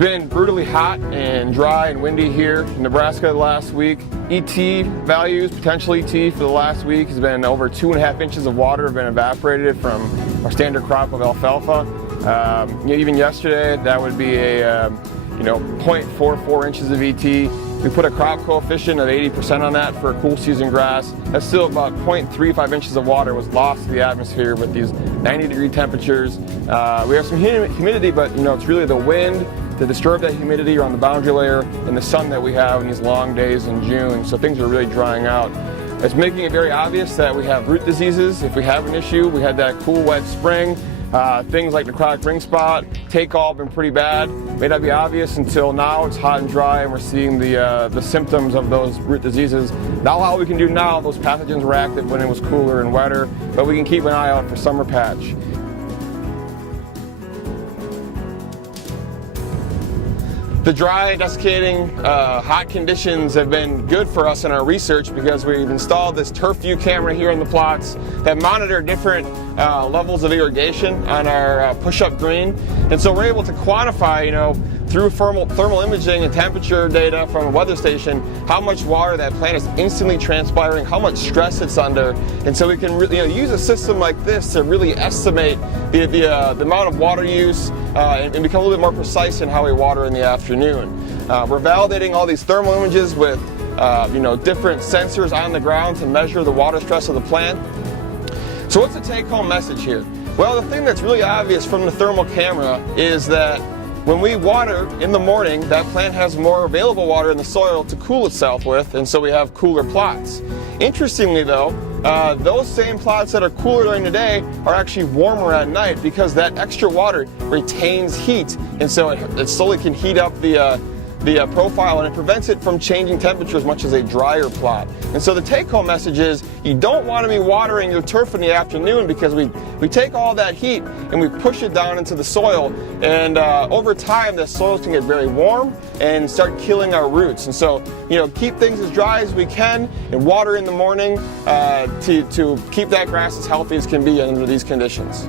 been brutally hot and dry and windy here in Nebraska the last week. ET values, potential ET for the last week has been over 2.5 inches of water have been evaporated from our standard crop of alfalfa. Even yesterday, that would be a 0.44 inches of ET. We put a crop coefficient of 80% on that for a cool season grass. That's still about 0.35 inches of water was lost to the atmosphere with these 90-degree temperatures. We have some humidity, but it's really the wind to disturb that humidity around the boundary layer and the sun that we have in these long days in June. So things are really drying out. It's making it very obvious that we have root diseases. If we have an issue, we had that cool, wet spring. Things like necrotic ring spot, take all have been pretty bad. May not be obvious until now. It's hot and dry and we're seeing the symptoms of those root diseases. Not all we can do now. Those pathogens were active when it was cooler and wetter, but we can keep an eye out for summer patch. The dry, desiccating, hot conditions have been good for us in our research because we've installed this turf view camera here in the plots that monitor different levels of irrigation on our push-up green. And so we're able to quantify, through thermal imaging and temperature data from a weather station, how much water that plant is instantly transpiring, how much stress it's under. And so we can really use a system like this to really estimate the amount of water use and become a little bit more precise in how we water in the afternoon. We're validating all these thermal images with different sensors on the ground to measure the water stress of the plant. So what's the take-home message here? Well, the thing that's really obvious from the thermal camera is that when we water in the morning, that plant has more available water in the soil to cool itself with, and so we have cooler plots. Interestingly though, those same plots that are cooler during the day are actually warmer at night because that extra water retains heat, and so it slowly can heat up the profile, and it prevents it from changing temperature as much as a drier plot. And so the take-home message is you don't want to be watering your turf in the afternoon because we take all that heat and we push it down into the soil, and over time the soils can get very warm and start killing our roots. And so keep things as dry as we can and water in the morning to keep that grass as healthy as can be under these conditions.